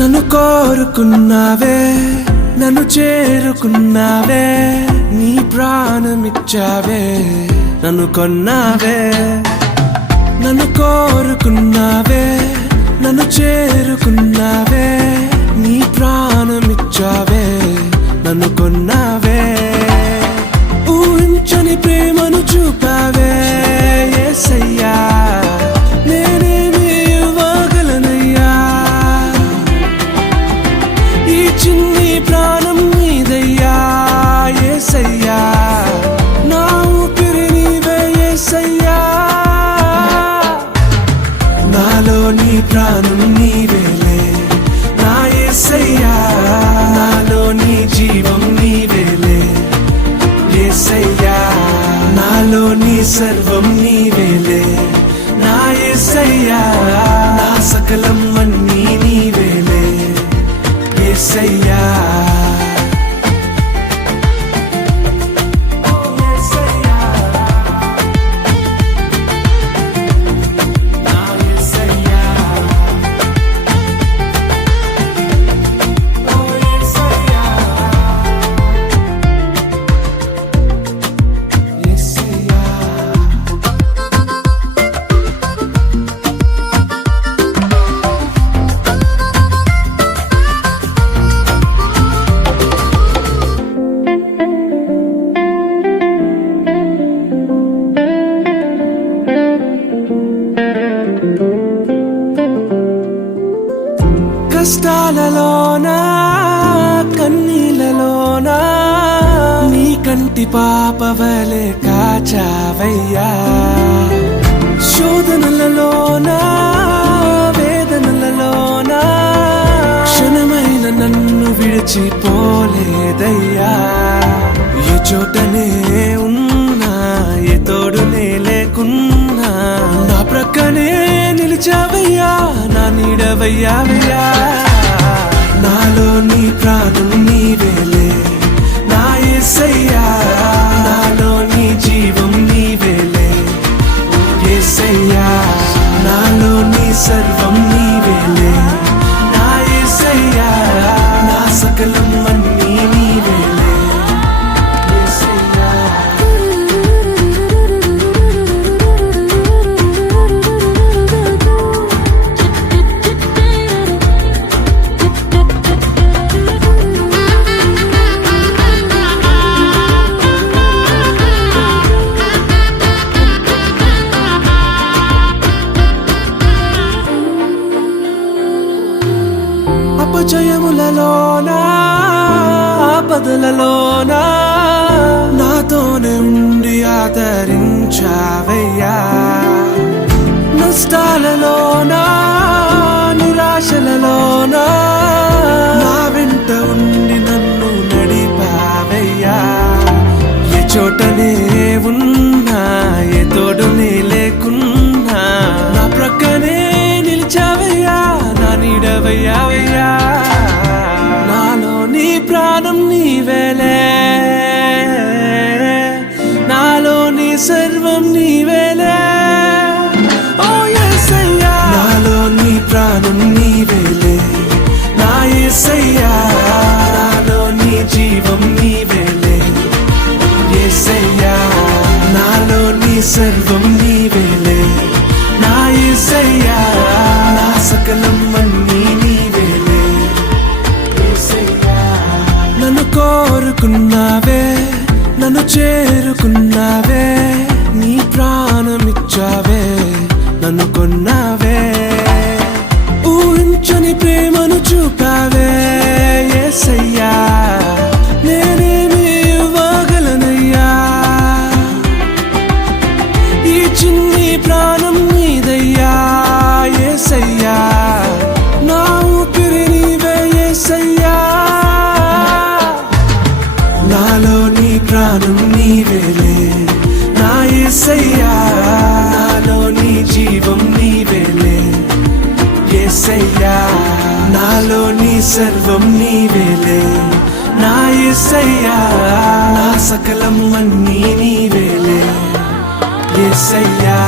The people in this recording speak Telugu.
నన్ను కోరుకున్నావే, నన్ను చేరుకున్నావే, నీ ప్రాణమిచ్చావే, నన్ను కొన్నావే. నన్ను కోరుకున్నావే, నన్ను చేరుకున్నావే, నీ ప్రాణమిచ్చావే, నన్ను కొన్నావే. ఊహించని ప్రేమను చూపావే యేసయ్యా, నేనేమి ఇవ్వగలనయ్యా. ఈ చిన్ని ప్రాణం నీదయ్యా యేసయ్యా, నా ఊపిరి నీవే యేసయ్యా. నాలో నీ ప్రాణం నీవేలే నా యేసయ్యా, నాలో నీ జీవం నీవేలే యేసయ్యా, నాలో నీ సర్వం నీవేలే నా యేసయ్యా, నా సకలం అన్నీ నీవేలే యేసయ్యా. కష్టాలలోనా కన్నీళ్ళలోనా నీ కంటి పాపవలే కాచావయ్యా. శోధనలలోనా వేదనలలోనా క్షణమైన నన్ను విడిచిపోలేదయ్యా. ఏ చోటనే ఉన్నా, ఏ తోడునే లేకున్నా, నా ప్రక్కనే నిలిచావయ్యా, నా నీడవయ్యావయ్యా. నాలో నీ ప్రాణం నీవేలే నా యేసయ్యా, నాలో నీ జీవం నీవేలే యేసయ్యా, నాలో నీ సర్వం నీవేలే నా యేసయ్యా, నా సకలం అన్నీ నీవేలే యేసయ్యా. అపజయములలోనా ఆపదలలోనా నాతోనే ఉండి ఆదరించావయ్యా. నష్టాలలోనా నిరాశలలోనా నా వెంట ఉండి నన్ను నడిపావయ్యా. ఏ చోటనే ఉన్నా, ఏ తోడునే లేకున్నా, నా ప్రక్కనే నిలిచావయ్యా, నా నీడవయ్యావయ్యా. నాలో నీ ప్రాణం నీవేలే, నాలో నీ సర్వం నీవేలే ఓ యేసయ్యా. నాలో నీ ప్రాణం నీవేలే నా యేసయ్యా, నాలో నీ జీవం నీవేలే యేసయ్యా, నాలో నీ సర్వం నీవేలే నా యేసయ్యా, నా సకలం అన్నీ నీవేలే యేసయ్యా. నన్ను కోరుకున్నావే, నన్ను చేరుకున్నావే, నీ ప్రాణమిచ్చావే, నన్ను కొన్నావే. ఊహించని ప్రేమను చూపావే యేసయ్యా, నేనేమి ఇవ్వగలనయ్యా. ఈ చిన్ని ప్రాణం నీదయ్యా యేసయ్యా, నా ఊపిరి నీవే యేసయ్యా. నాలో నీ ప్రాణం నీవేలే నా యేసయ్యా, నాలో నీ జీవం నీవేలే యేసయ్యా, నాలో నీ సర్వం నీవేలే నా యేసయ్యా, నా సకలం అన్నీ నీవేలే యేసయ్యా.